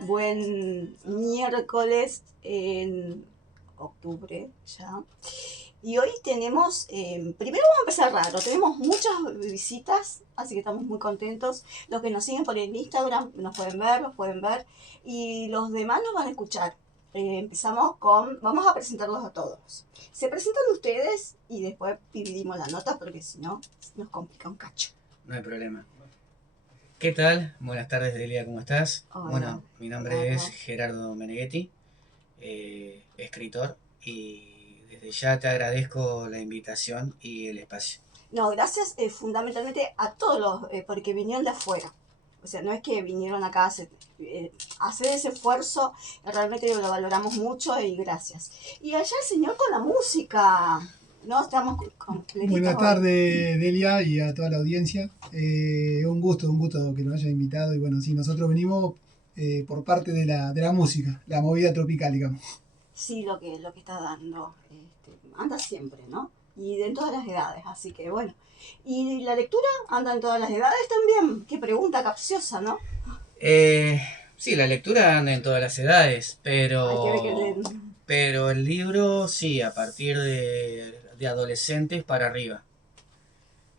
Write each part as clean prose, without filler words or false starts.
Buen miércoles en octubre ya. Y hoy tenemos, primero vamos a empezar raro, tenemos muchas visitas, así que estamos muy contentos. Los que nos siguen por el Instagram nos pueden ver, los pueden ver, y los demás nos van a escuchar. Vamos a presentarlos a todos. Se presentan ustedes y después dividimos la nota porque si no nos complica un cacho. No hay problema. ¿Qué tal? Buenas tardes, Delia, ¿cómo estás? Hola, Bueno, mi nombre es Gerardo. Gerardo Meneghetti, escritor, y desde ya te agradezco la invitación y el espacio. No, gracias fundamentalmente a todos porque vinieron de afuera. O sea, no es que vinieron acá a hacer ese esfuerzo, realmente lo valoramos mucho y gracias. Y allá el señor con la música, ¿no? Estamos completitos Buenas hoy. tardes, Delia, y a toda la audiencia. Un gusto que nos hayan invitado. Y bueno, sí, nosotros venimos por parte de la música, la movida tropical, digamos. Sí, lo que está dando. Anda siempre, ¿no? Y en todas las edades, así que bueno. ¿Y la lectura anda en todas las edades también? Qué pregunta capciosa, ¿no? Eh, sí, la lectura anda en todas las edades, Hay que ver que pero el libro sí, a partir de adolescentes para arriba.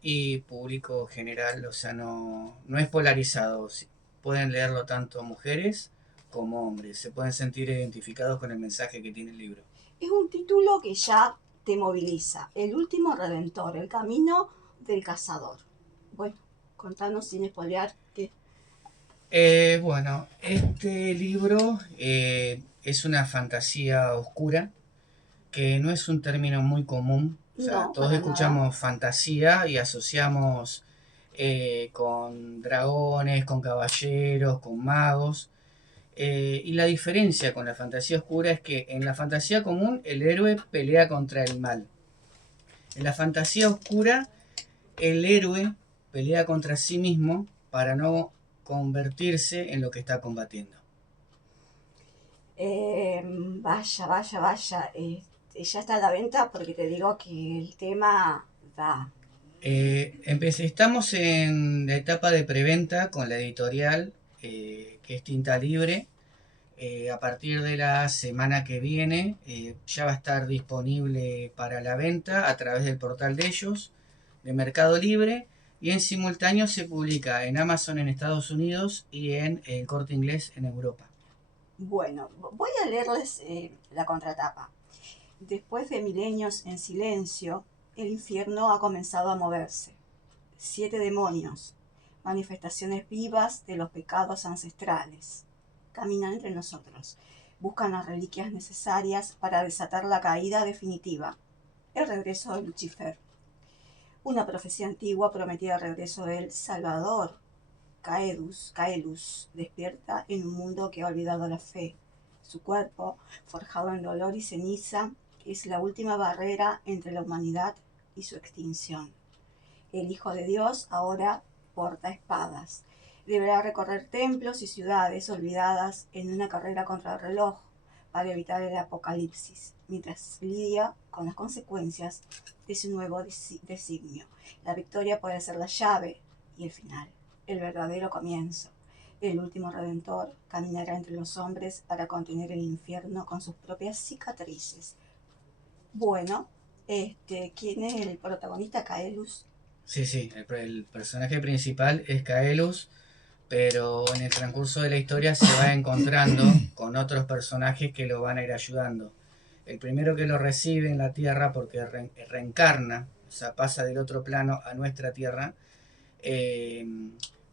Y público general, o sea, no es polarizado. Sí, pueden leerlo tanto mujeres como hombres, se pueden sentir identificados con el mensaje que tiene el libro. es un título que ya te moviliza. El último redentor, el camino del cazador. Bueno, contanos sin espolear que Bueno, este libro es una fantasía oscura, que no es un término muy común. O sea, no, todos para nada. escuchamos fantasía y asociamos con dragones, con caballeros, con magos. Y la diferencia con la fantasía oscura es que en la fantasía común el héroe pelea contra el mal. En la fantasía oscura el héroe pelea contra sí mismo para no convertirse en lo que está combatiendo. Vaya. Ya está a la venta porque te digo que el tema da. Estamos en la etapa de preventa con la editorial, que es Tinta Libre. A partir de la semana que viene ya va a estar disponible para la venta a través del portal de ellos, de Mercado Libre, y en simultáneo se publica en Amazon en Estados Unidos y en El Corte Inglés en Europa. Bueno, voy a leerles la contratapa. Después de milenios en silencio, el infierno ha comenzado a moverse. 7 demonios, manifestaciones vivas de los pecados ancestrales, caminan entre nosotros, buscan las reliquias necesarias para desatar la caída definitiva, el regreso de Lucifer. Una profecía antigua prometía el regreso del Salvador. Caelus, despierta en un mundo que ha olvidado la fe. Su cuerpo, forjado en dolor y ceniza, es la última barrera entre la humanidad y su extinción. El Hijo de Dios ahora porta espadas. Deberá recorrer templos y ciudades olvidadas en una carrera contra el reloj para evitar el apocalipsis, mientras lidia con las consecuencias de su nuevo designio. La victoria puede ser la llave y el final, el verdadero comienzo. El último redentor caminará entre los hombres para contener el infierno con sus propias cicatrices. Bueno, ¿quién es el protagonista? Caelus. Sí, el personaje principal es Caelus, pero en el transcurso de la historia se va encontrando con otros personajes que lo van a ir ayudando. El primero que lo recibe en la Tierra porque reencarna, o sea, pasa del otro plano a nuestra Tierra, eh,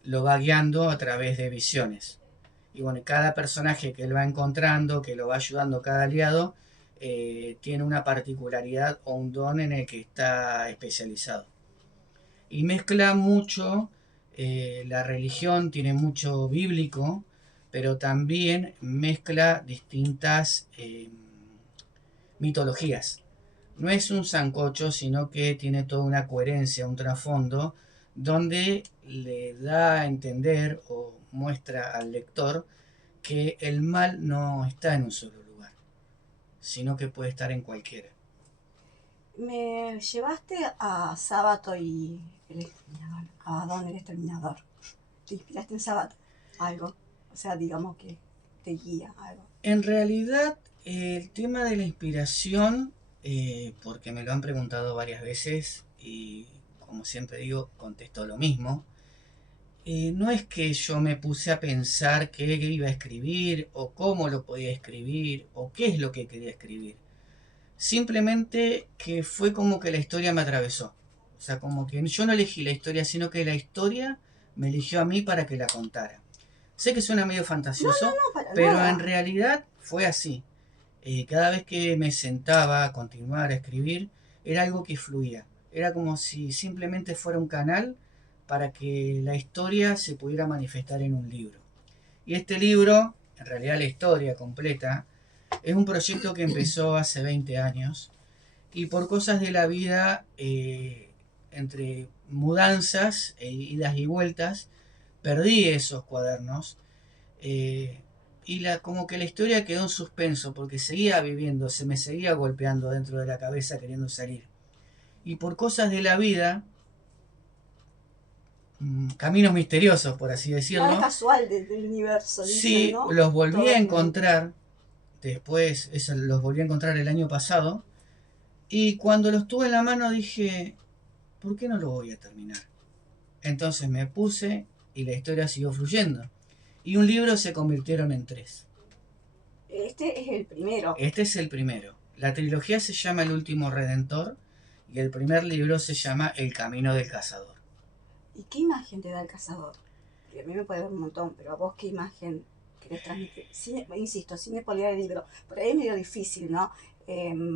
lo va guiando a través de visiones. Y bueno, cada personaje que él va encontrando, que lo va ayudando cada aliado, tiene una particularidad o un don en el que está especializado. Y mezcla mucho la religión, tiene mucho bíblico, pero también mezcla distintas mitologías. No es un sancocho, sino que tiene toda una coherencia, un trasfondo, donde le da a entender o muestra al lector que el mal no está en un solo lugar, sino que puede estar en cualquiera. Me llevaste a Sábato y el exterminador. A Adón el exterminador. ¿Te inspiraste en Sábato? Algo. O sea, digamos que te guía algo? En realidad, el tema de la inspiración, porque me lo han preguntado varias veces y como siempre digo, contesto lo mismo. No es que yo me puse a pensar qué iba a escribir o cómo lo podía escribir o qué es lo que quería escribir. Simplemente que fue como que la historia me atravesó. O sea, como que yo no elegí la historia, sino que la historia me eligió a mí para que la contara. Sé que suena medio fantasioso, No, para pero nada. en realidad fue así. Cada vez que me sentaba a continuar a escribir, era algo que fluía. Era como si simplemente fuera un canal para que la historia se pudiera manifestar en un libro. Y este libro, en realidad la historia completa, es un proyecto que empezó hace 20 años y por cosas de la vida, entre mudanzas e idas y vueltas, perdí esos cuadernos. eh, y como que la historia quedó en suspenso porque seguía viviendo, se me seguía golpeando dentro de la cabeza queriendo salir. Y por cosas de la vida, caminos misteriosos por así Nada decirlo, casual del universo, dicen, sí ¿no? los volví Todo a tiene. encontrar. Después, eso los volví a encontrar el año pasado. Y cuando los tuve en la mano dije, ¿por qué no lo voy a terminar? Entonces me puse y la historia siguió fluyendo. Y un libro se convirtieron en 3. Este es el primero. Este es el primero. La trilogía se llama El último Redentor y el primer libro se llama El camino del cazador. ¿Y qué imagen te da el cazador? Porque a mí me puede dar un montón, pero a vos qué imagen querés transmitir. Insisto, sin spoilear el libro. Por ahí es medio difícil, ¿no?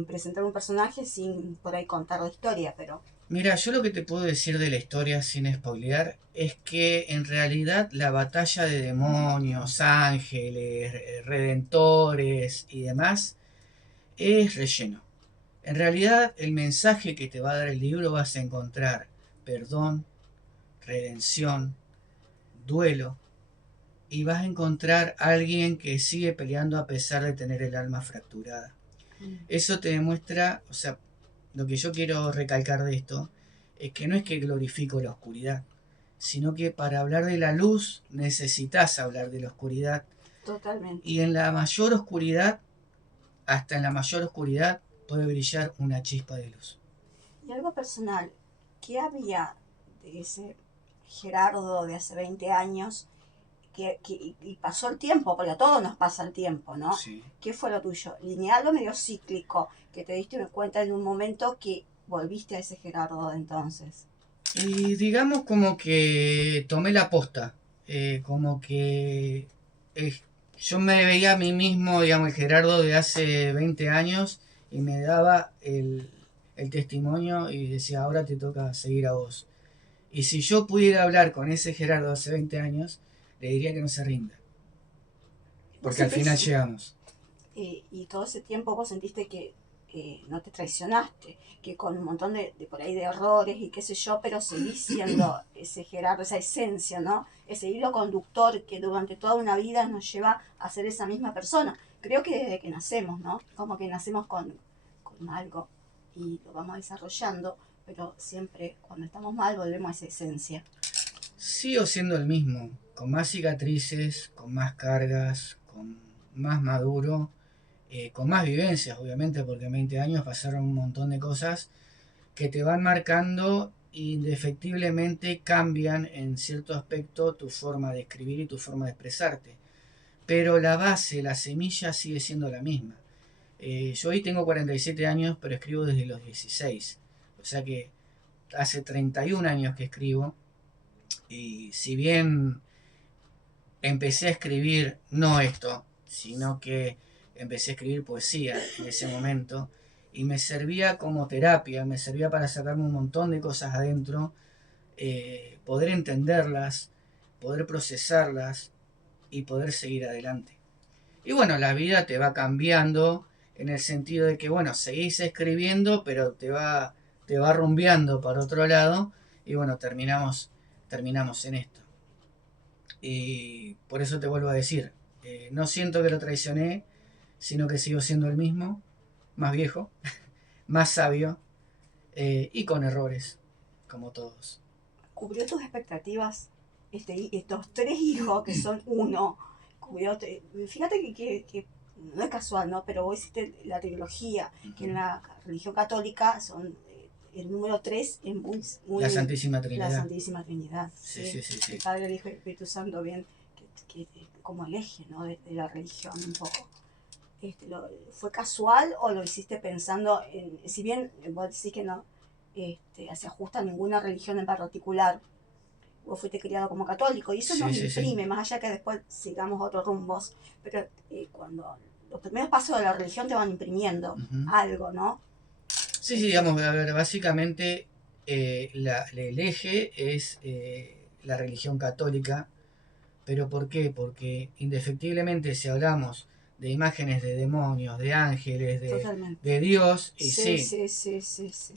Presentar un personaje sin por ahí contar la historia, pero Mira, yo lo que te puedo decir de la historia sin spoilear es que en realidad la batalla de demonios, ángeles, redentores y demás es relleno. En realidad el mensaje que te va a dar el libro vas a encontrar perdón, redención, duelo, y vas a encontrar a alguien que sigue peleando a pesar de tener el alma fracturada. Eso te demuestra, o sea, lo que yo quiero recalcar de esto es que no es que glorifico la oscuridad, sino que para hablar de la luz necesitas hablar de la oscuridad. totalmente. Y en la mayor oscuridad, hasta en la mayor oscuridad, puede brillar una chispa de luz. Y algo personal, ¿qué había de ese Gerardo de hace 20 años y pasó el tiempo, porque a todos nos pasa el tiempo, ¿no? Sí. ¿Qué fue lo tuyo? ¿Lineal o medio cíclico? Que te diste cuenta en un momento que volviste a ese Gerardo de entonces. Y digamos como que tomé la posta, como que eh, yo me veía a mí mismo, digamos, el Gerardo de hace 20 años y me daba el testimonio y decía, ahora te toca seguir a vos. Y si yo pudiera hablar con ese Gerardo de hace 20 años, le diría que no se rinda, ¿Vos porque al final sentís, llegamos. y todo ese tiempo vos sentiste que no te traicionaste, que con un montón de por ahí de errores y qué sé yo, pero seguís siendo ese Gerardo, esa esencia, ¿no? Ese hilo conductor que durante toda una vida nos lleva a ser esa misma persona. Creo que desde que nacemos, ¿no? Como que nacemos con algo y lo vamos desarrollando, pero siempre cuando estamos mal volvemos a esa esencia. Sigo siendo el mismo, con más cicatrices, con más cargas, con más maduro, con más vivencias, obviamente, porque en 20 años pasaron un montón de cosas que te van marcando e indefectiblemente cambian en cierto aspecto tu forma de escribir y tu forma de expresarte. Pero la base, la semilla sigue siendo la misma. Yo hoy tengo 47 años, pero escribo desde los 16. O sea que hace 31 años que escribo. Y si bien empecé a escribir, no esto, sino que empecé a escribir poesía en ese momento y me servía como terapia, me servía para sacarme un montón de cosas adentro, poder entenderlas, poder procesarlas y poder seguir adelante. Y bueno, la vida te va cambiando en el sentido de que, bueno, seguís escribiendo, pero te va rumbeando para otro lado y bueno, terminamos en esto. Y por eso te vuelvo a decir, no siento que lo traicioné, sino que sigo siendo el mismo, más viejo, más sabio y con errores, como todos. ¿Cubrió tus expectativas estos tres hijos que son uno? cuidado, fíjate que no es casual, ¿no? Pero vos hiciste la trilogía, que en la religión católica son el número 3 es muy La Santísima la Trinidad. Santísima Trinidad. Sí, sí, sí, sí. El Padre, el Hijo y el Espíritu Santo, bien, como el eje, ¿no? De la religión un poco. ¿Fue casual o lo hiciste pensando en, si bien vos decís que no se ajusta a ninguna religión en particular, vos fuiste criado como católico y eso Sí, nos sí, sí. imprime, más allá que después sigamos otros rumbos, pero cuando los primeros pasos de la religión te van imprimiendo Ujú. algo, ¿no? Sí, sí, digamos, a ver, básicamente el eje es la religión católica, pero ¿por qué? Porque indefectiblemente si hablamos de imágenes de demonios, de ángeles, Totalmente. de Dios, y Sí, sí, sí, sí, sí, sí.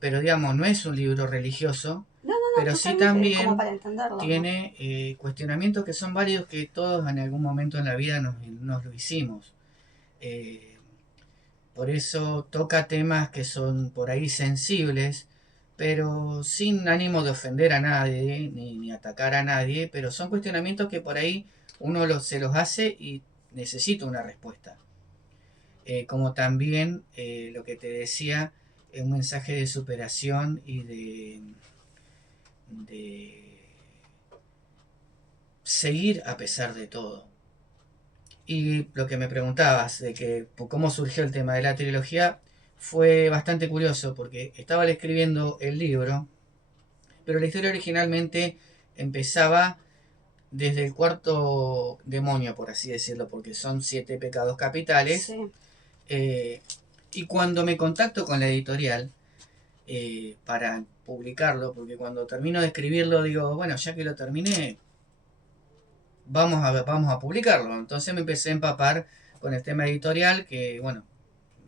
pero digamos, no es un libro religioso, No, pero sí totalmente, como también para entenderlo, ¿no? tiene cuestionamientos que son válidos que todos en algún momento en la vida nos lo hicimos. Por eso toca temas que son por ahí sensibles, pero sin ánimo de ofender a nadie, ni atacar a nadie, pero son cuestionamientos que por ahí uno se los hace y necesita una respuesta. Como también lo que te decía, un mensaje de superación y de seguir a pesar de todo. Y lo que me preguntabas de que cómo surgió el tema de la trilogía fue bastante curioso porque estaba escribiendo el libro, pero la historia originalmente empezaba desde el cuarto demonio, por así decirlo, porque son 7 pecados capitales. Sí. Y cuando me contacto con la editorial para publicarlo, porque cuando termino de escribirlo digo, bueno, ya que lo terminé, vamos a publicarlo. Entonces me empecé a empapar con el tema editorial, que bueno,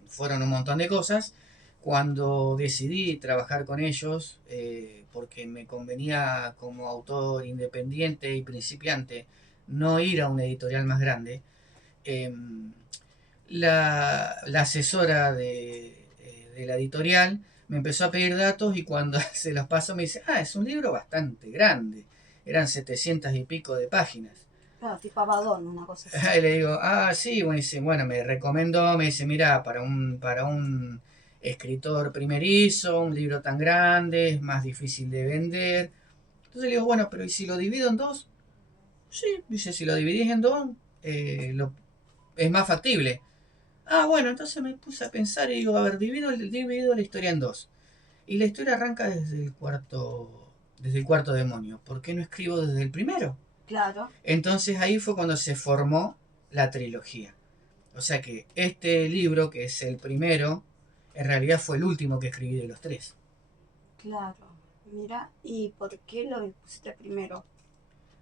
fueron un montón de cosas. Cuando decidí trabajar con ellos, porque me convenía como autor independiente y principiante no ir a una editorial más grande, eh, la asesora de la editorial me empezó a pedir datos y cuando se los paso me dice, es un libro bastante grande, eran 700 y pico de páginas. Claro, tipo Abadón, una cosa así. Y le digo, sí, bueno, me recomendó, me dice, mira, para un escritor primerizo, un libro tan grande, es más difícil de vender. Entonces le digo, bueno, pero ¿y si lo divido en dos? Sí, dice, si lo dividís en dos, es más factible. Bueno, entonces me puse a pensar y digo, a ver, divido la historia en dos. Y la historia arranca desde el cuarto demonio. ¿Por qué no escribo desde el primero? Claro. Entonces ahí fue cuando se formó la trilogía. O sea que este libro, que es el primero, en realidad fue el último que escribí de los 3. Claro. Mira, ¿y por qué lo pusiste primero?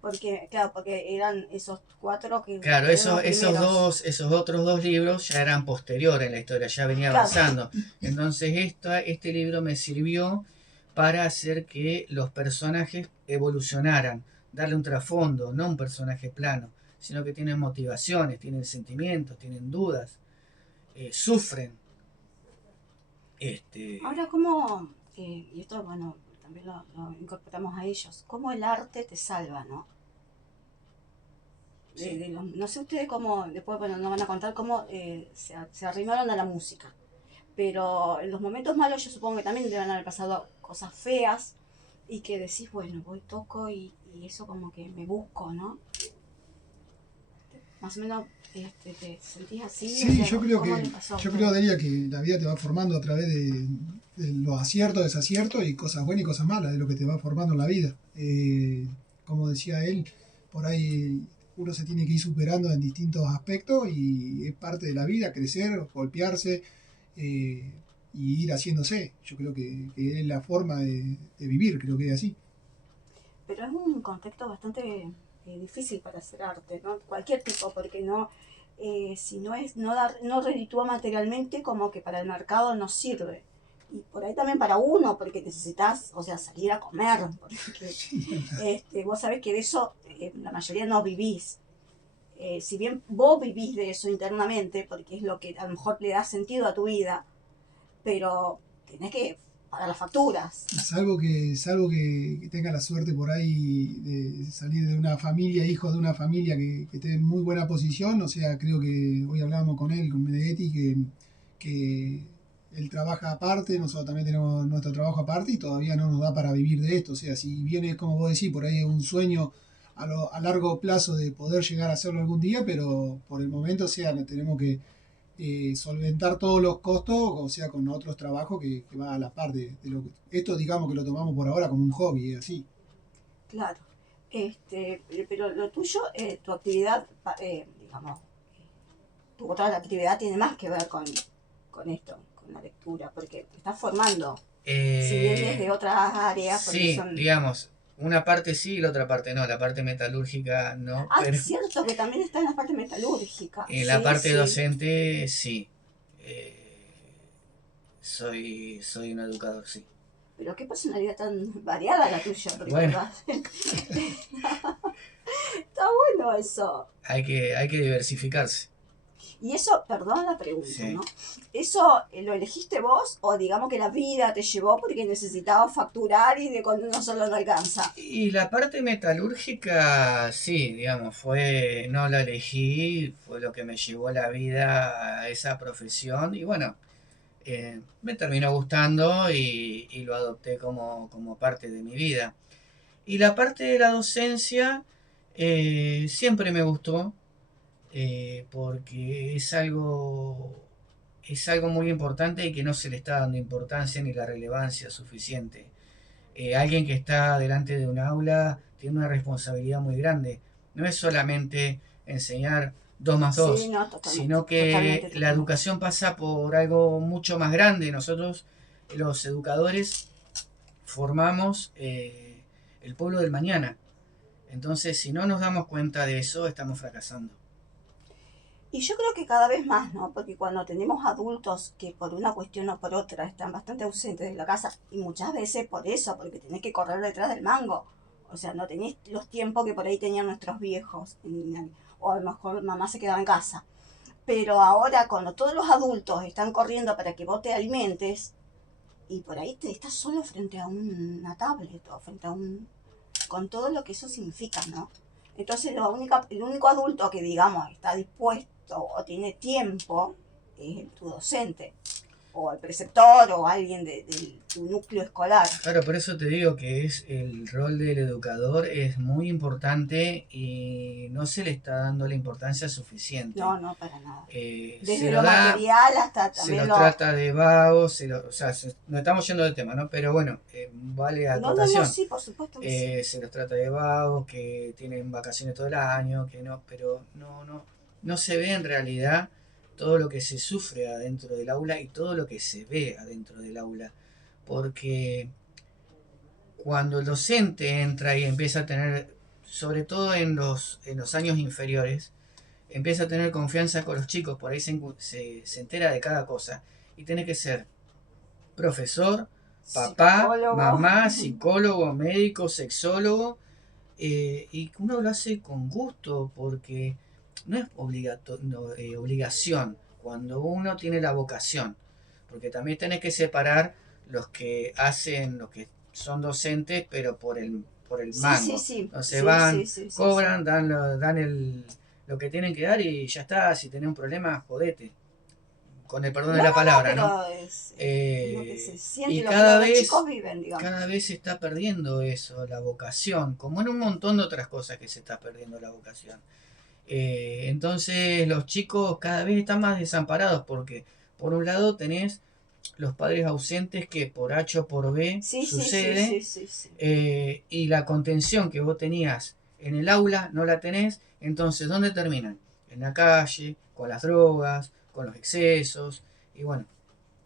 Porque, claro, porque eran esos 4 que Claro, fueron los esos otros 2 libros ya eran posteriores en la historia, ya venía Claro. avanzando. Entonces este libro me sirvió para hacer que los personajes evolucionaran, darle un trasfondo, no un personaje plano, sino que tienen motivaciones, tienen sentimientos, tienen dudas, sufren. Ahora, ¿cómo, y esto, bueno, también lo incorporamos a ellos, cómo el arte te salva, ¿no? Sí. No sé ustedes cómo, después, bueno, nos van a contar cómo se arrimaron a la música, pero en los momentos malos yo supongo que también deben haber pasado cosas feas y que decís, bueno, voy, toco y eso como que me busco, ¿no? Más o menos te sentís así. Sí, o sea, ¿cómo les pasó? yo creo, Delia, que la vida te va formando a través de los aciertos, desaciertos y cosas buenas y cosas malas, de lo que te va formando en la vida. Como decía él, por ahí uno se tiene que ir superando en distintos aspectos y es parte de la vida, crecer, golpearse y ir haciéndose. Yo creo que es la forma de vivir, creo que es así. Pero es un contexto bastante difícil para hacer arte, ¿no? Cualquier tipo, porque no, si no es, no reditúa materialmente, como que para el mercado no sirve. Y por ahí también para uno, porque necesitas, o sea, salir a comer, porque vos sabés que de eso la mayoría no vivís. Si bien vos vivís de eso internamente, porque es lo que a lo mejor le da sentido a tu vida, pero tenés que pagar las facturas. Salvo que tenga la suerte por ahí de salir de una familia, hijo de una familia que esté en muy buena posición. O sea, creo que hoy hablábamos con él, con Benedetti, que él trabaja aparte, nosotros también tenemos nuestro trabajo aparte y todavía no nos da para vivir de esto. O sea, si viene, como vos decís, por ahí un sueño a largo plazo de poder llegar a hacerlo algún día, pero por el momento, o sea, tenemos que solventar todos los costos, o sea, con otros trabajos que va a la par de lo que... Esto, digamos que lo tomamos por ahora como un hobby, así. Claro. Pero lo tuyo, tu actividad, digamos, tu otra actividad tiene más que ver con esto, con la lectura, porque te estás formando. Si bien desde otras áreas, porque Sí, son... digamos, una parte sí y la otra parte no. La parte metalúrgica no, Ah, pero es cierto que también está en la parte metalúrgica. en la Sí, parte sí. docente sí. Eh, soy un educador, sí. Pero qué personalidad tan variada la tuya, porque Bueno, está bueno eso. hay que diversificarse. Y eso, perdón la pregunta, Sí. ¿no? ¿Eso lo elegiste vos o digamos que la vida te llevó porque necesitabas facturar y de cuando uno solo no alcanza? Y la parte metalúrgica, sí, digamos, no la elegí, fue lo que me llevó la vida a esa profesión y bueno, me terminó gustando y lo adopté como parte de mi vida. Y la parte de la docencia siempre me gustó porque es algo muy importante y que no se le está dando importancia ni la relevancia suficiente. Alguien que está delante de un aula tiene una responsabilidad muy grande. No es solamente enseñar 2 más Sí, 2, no, totalmente, sino que la totalmente. educación pasa por algo mucho más grande. Nosotros, los educadores, formamos el pueblo del mañana. Entonces, si no nos damos cuenta de eso, estamos fracasando. Y yo creo que cada vez más, ¿no? Porque cuando tenemos adultos que por una cuestión o por otra están bastante ausentes de la casa, y muchas veces por eso, porque tenés que correr detrás del mango. O sea, no tenés los tiempos que por ahí tenían nuestros viejos. O a lo mejor mamá se quedaba en casa. Pero ahora cuando todos los adultos están corriendo para que vos te alimentes, y por ahí te estás solo frente a una tablet o frente a un... con todo lo que eso significa, ¿no? Entonces el único adulto que digamos está dispuesto o tiene tiempo es tu docente o el preceptor o alguien de tu núcleo escolar. Claro, por eso te digo que es el rol del educador es muy importante y no se le está dando la importancia suficiente. No, no, para nada. Se Desde lo lo da, material hasta se también los trata de vagos, o sea, nos estamos yendo del tema, ¿no? Pero bueno, vale a No, no, no, acotación. sí, por supuesto que sí. Se los trata de vagos, que tienen vacaciones todo el año, que no, pero no se ve en realidad todo lo que se sufre adentro del aula y todo lo que se ve adentro del aula. Porque cuando el docente entra y empieza a tener, sobre todo en los años inferiores, empieza a tener confianza con los chicos, por ahí se entera de cada cosa. Y tiene que ser profesor, papá, Psicólogo. mamá, psicólogo, médico, sexólogo, y uno lo hace con gusto porque no es obligación cuando uno tiene la vocación, porque también tenés que separar los que son docentes, pero por el Sí, sí, mango. sí. Entonces Sí, sí, van, sí, sí, sí. cobran, lo que tienen que dar y ya está. Si tenés un problema, jodete. Con el perdón No, de la no, no, palabra, ¿no? pero es lo que se siente, Y lo que los chicos viven, digamos. cada vez se está perdiendo eso, la vocación, como en un montón de otras cosas que se está perdiendo la vocación. Entonces los chicos cada vez están más desamparados porque por un lado tenés los padres ausentes que por H o por B Sí, sí, sí, sucede sí, sí, sí. y la contención que vos tenías en el aula no la tenés, entonces ¿dónde terminan? En la calle, con las drogas, con los excesos y bueno,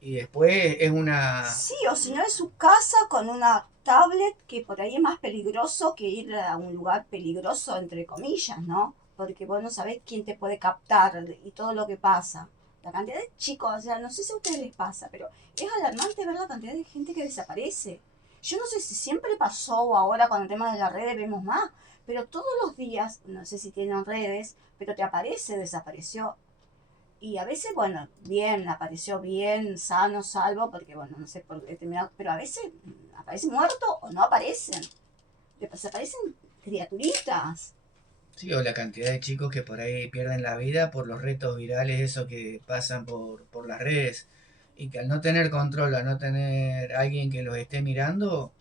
y después es una... Sí, o si no en su casa con una tablet que por ahí es más peligroso que ir a un lugar peligroso, entre comillas, ¿no? Porque vos no sabés quién te puede captar y todo lo que pasa. La cantidad de chicos, o sea, no sé si a ustedes les pasa, pero es alarmante ver la cantidad de gente que desaparece. Yo no sé si siempre pasó o ahora con el tema de las redes vemos más, pero todos los días, no sé si tienen redes, pero te aparece, desapareció. Y a veces, bueno, bien, apareció bien, sano, salvo, porque, bueno, no sé por determinado, pero a veces aparecen muertos o no aparecen. Desaparecen criaturitas. Sí, o la cantidad de chicos que por ahí pierden la vida por los retos virales, eso que pasan por las redes, y que al no tener control, al no tener alguien que los esté mirando,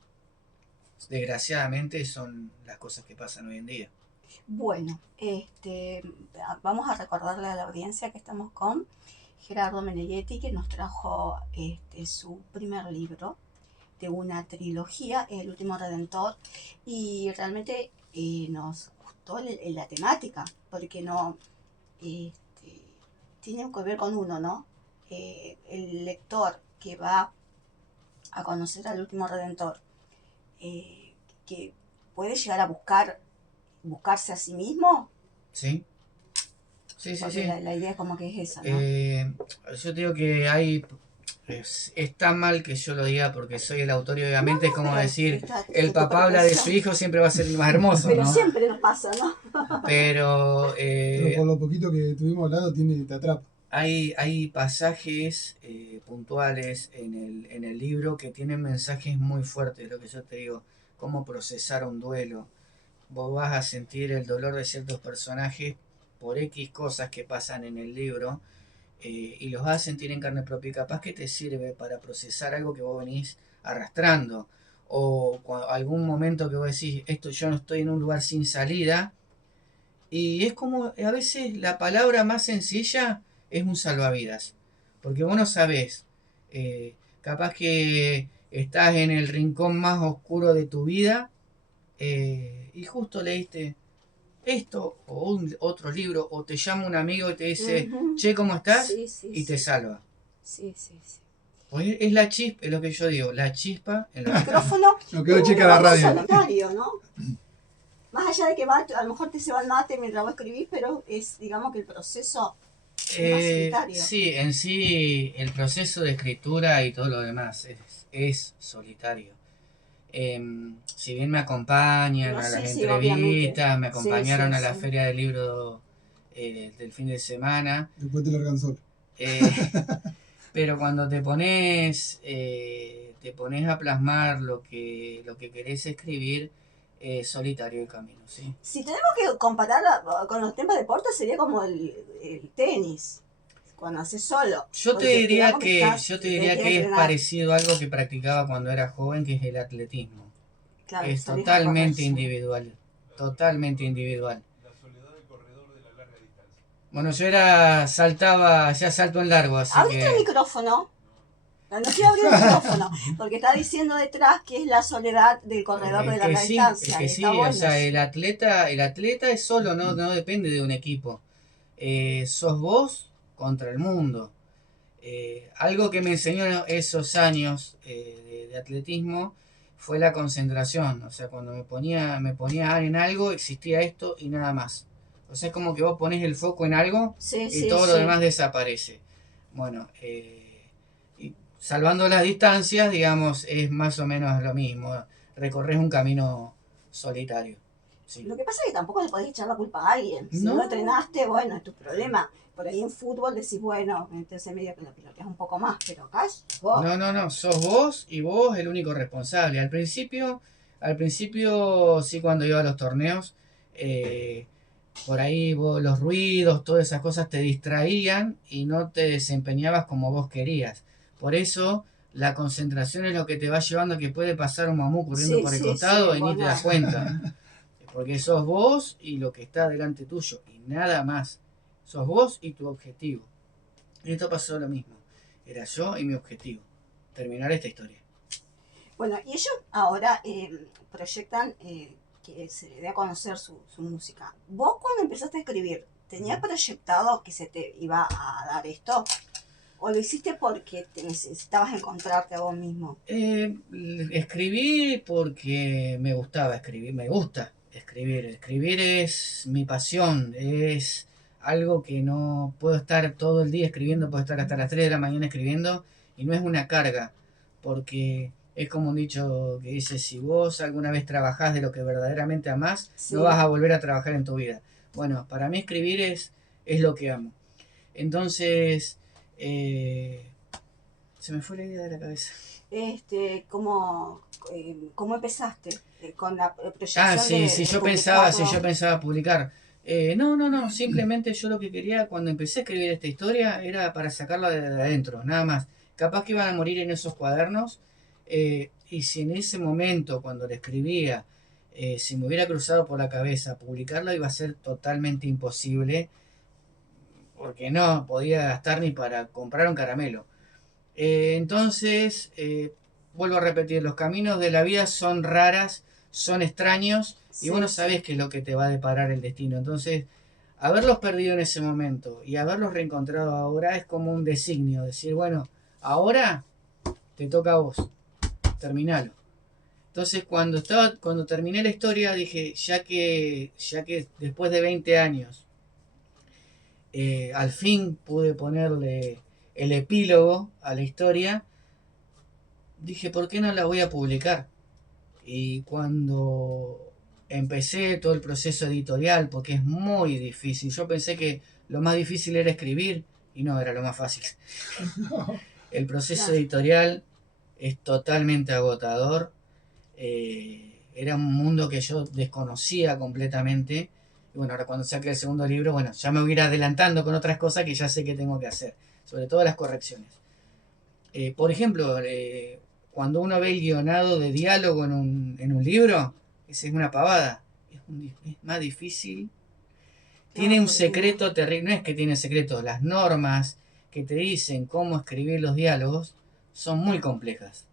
desgraciadamente son las cosas que pasan hoy en día. Bueno, vamos a recordarle a la audiencia que estamos con Gerardo Meneghetti, que nos trajo su primer libro de una trilogía, El último Redentor, y realmente nos gustó la temática, porque no tiene que ver con uno, ¿no? El lector que va a conocer al último Redentor, que puede llegar a buscarse a sí mismo, ¿Sí? Sí, sí, porque sí. la idea como que es esa, ¿no? Yo digo que hay... está mal que yo lo diga porque soy el autor y obviamente es como pero decir, es el tu papá habla de su profesión. hijo, siempre va a ser el más hermoso, Pero ¿no? siempre nos pasa, ¿no? Pero Pero por lo poquito que estuvimos hablando, te atrapa. hay pasajes puntuales en el libro que tienen mensajes muy fuertes, lo que yo te digo, cómo procesar un duelo. Vos vas a sentir el dolor de ciertos personajes por X cosas que pasan en el libro, y los vas a sentir en carne propia y capaz que te sirve para procesar algo que vos venís arrastrando o algún momento que vos decís, esto yo no estoy en un lugar sin salida, y es como a veces la palabra más sencilla es un salvavidas, porque vos no sabés, capaz que estás en el rincón más oscuro de tu vida, y justo leíste esto o otro libro, o te llama un amigo y te dice, Ujú. che, ¿cómo estás? Sí, sí, Y te sí. salva. Sí, sí, sí. Pues es la chispa, es lo que yo digo, la chispa en lo El que micrófono Lo quedó es un chica la trabajo radio. solitario, ¿no? Más allá de que a lo mejor te se va el mate mientras vos escribís, pero es, digamos, que el proceso es más solitario. Sí, en sí el proceso de escritura y todo lo demás es solitario. Si bien me acompañan No, a las sí, sí, obviamente. entrevistas, me Sí, acompañaron sí, a la sí. feria del libro del fin de semana, Después te largan solo. eh, pero cuando te pones a plasmar lo que querés escribir, es solitario el camino, ¿sí? Si tenemos que comparar con los temas de deporte, sería como el tenis, cuando haces solo. Porque digamos que Yo te tenés diría que que es entrenar. parecido a algo que practicaba cuando era joven, que es el atletismo. Claro, Es salís a correr. totalmente individual, totalmente individual. Bueno, ya salto en largo, así Abriste el que micrófono. No quiero abrir el micrófono, porque está diciendo detrás que es la soledad del corredor de larga es distancia. que Y está sí, o bueno sea, eso. el atleta es solo, no depende de un equipo. Sos vos contra el mundo. Algo que me enseñó esos años de atletismo fue la concentración. O sea, cuando me ponía en algo, existía esto y nada más. O sea, es como que vos pones el foco en algo Sí, y sí, todo lo sí. demás desaparece. Bueno, y salvando las distancias, digamos, es más o menos lo mismo. Recorres un camino solitario. Sí. Lo que pasa es que tampoco le podés echar la culpa a alguien. Si no No, entrenaste, bueno, es tu problema. Por ahí en fútbol decís, bueno, entonces medio que la piloteas un poco más, pero acá es vos. no, sos vos y vos el único responsable. Al principio sí, cuando iba a los torneos, eh, por ahí los ruidos, todas esas cosas te distraían y no te desempeñabas como vos querías. Por eso la concentración es lo que te va llevando a que puede pasar un mamú corriendo Sí, por el sí, sí, costado y ni vos te no. das cuenta. Porque sos vos y lo que está delante tuyo y nada más. Sos vos y tu objetivo. Y esto pasó lo mismo. Era yo y mi objetivo. Terminar esta historia. Bueno, y ellos ahora proyectan que se le dé a conocer su música. ¿Vos cuando empezaste a escribir, tenías proyectado que se te iba a dar esto? ¿O lo hiciste porque te necesitabas encontrarte a vos mismo? Escribí porque me gustaba escribir, me gusta escribir. Escribir es mi pasión, es algo que no puedo estar todo el día escribiendo, puedo estar hasta las 3 de la mañana escribiendo y no es una carga, porque es como un dicho que dice, si vos alguna vez trabajás de lo que verdaderamente amás, Sí. no vas a volver a trabajar en tu vida. Bueno, para mí escribir es lo que amo. Entonces, se me fue la idea de la cabeza. ¿Cómo empezaste con la Ah, proyección sí, sí, de yo pensaba, si yo publicarlo? pensaba publicar. No, simplemente yo lo que quería cuando empecé a escribir esta historia era para sacarla de adentro, nada más. Capaz que iban a morir en esos cuadernos, y si en ese momento, cuando la escribía, si me hubiera cruzado por la cabeza publicarla, iba a ser totalmente imposible, porque no podía gastar ni para comprar un caramelo. Entonces, vuelvo a repetir, los caminos de la vida son raras, son extraños, y vos no Sí, sabés sí. qué es lo que te va a deparar el destino. Entonces, haberlos perdido en ese momento y haberlos reencontrado ahora es como un designio, decir, bueno, ahora te toca a vos, terminalo. Entonces, cuando terminé la historia, dije, ya que después de 20 años, al fin pude ponerle el epílogo a la historia, dije, ¿por qué no la voy a publicar? Y cuando empecé todo el proceso editorial, porque es muy difícil, yo pensé que lo más difícil era escribir y no era lo más fácil. El proceso Claro. editorial es totalmente agotador, era un mundo que yo desconocía completamente. Y bueno, ahora cuando saque el segundo libro, bueno, ya me voy a ir adelantando con otras cosas que ya sé que tengo que hacer, sobre todo las correcciones. Por ejemplo, cuando uno ve el guionado de diálogo en un libro, esa es una pavada. Es más difícil. Tiene No, un porque no. secreto terrible. No es que tiene secreto, las normas que te dicen cómo escribir los diálogos son muy complejas.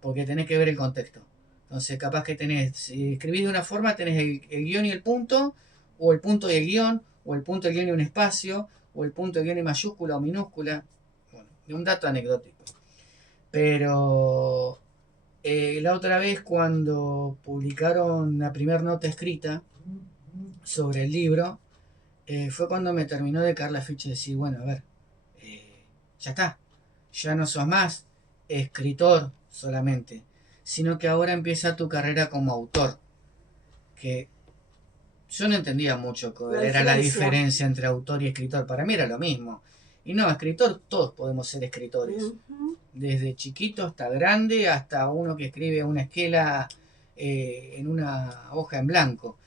Porque tenés que ver el contexto. Entonces, capaz que si escribís de una forma, tenés el guión y el punto, o el punto y el guión, o el punto y el guión y un espacio, o el punto y el guión y mayúscula o minúscula. Bueno, un dato anecdótico. Pero la otra vez cuando publicaron la primera nota escrita sobre el libro, fue cuando me terminó de caer la ficha de decir, bueno, a ver, ya está, ya no sos más escritor solamente, sino que ahora empieza tu carrera como autor, que yo no entendía mucho La cuál era la diferencia. diferencia entre autor y escritor, para mí era lo mismo. Y no, escritor, todos podemos ser escritores, Ujú. desde chiquito hasta grande, hasta uno que escribe una esquela en una hoja en blanco.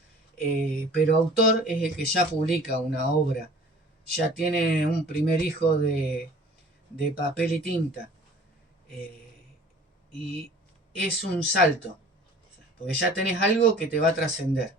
Pero autor es el que ya publica una obra, ya tiene un primer hijo de papel y tinta. Y es un salto, porque ya tenés algo que te va a trascender.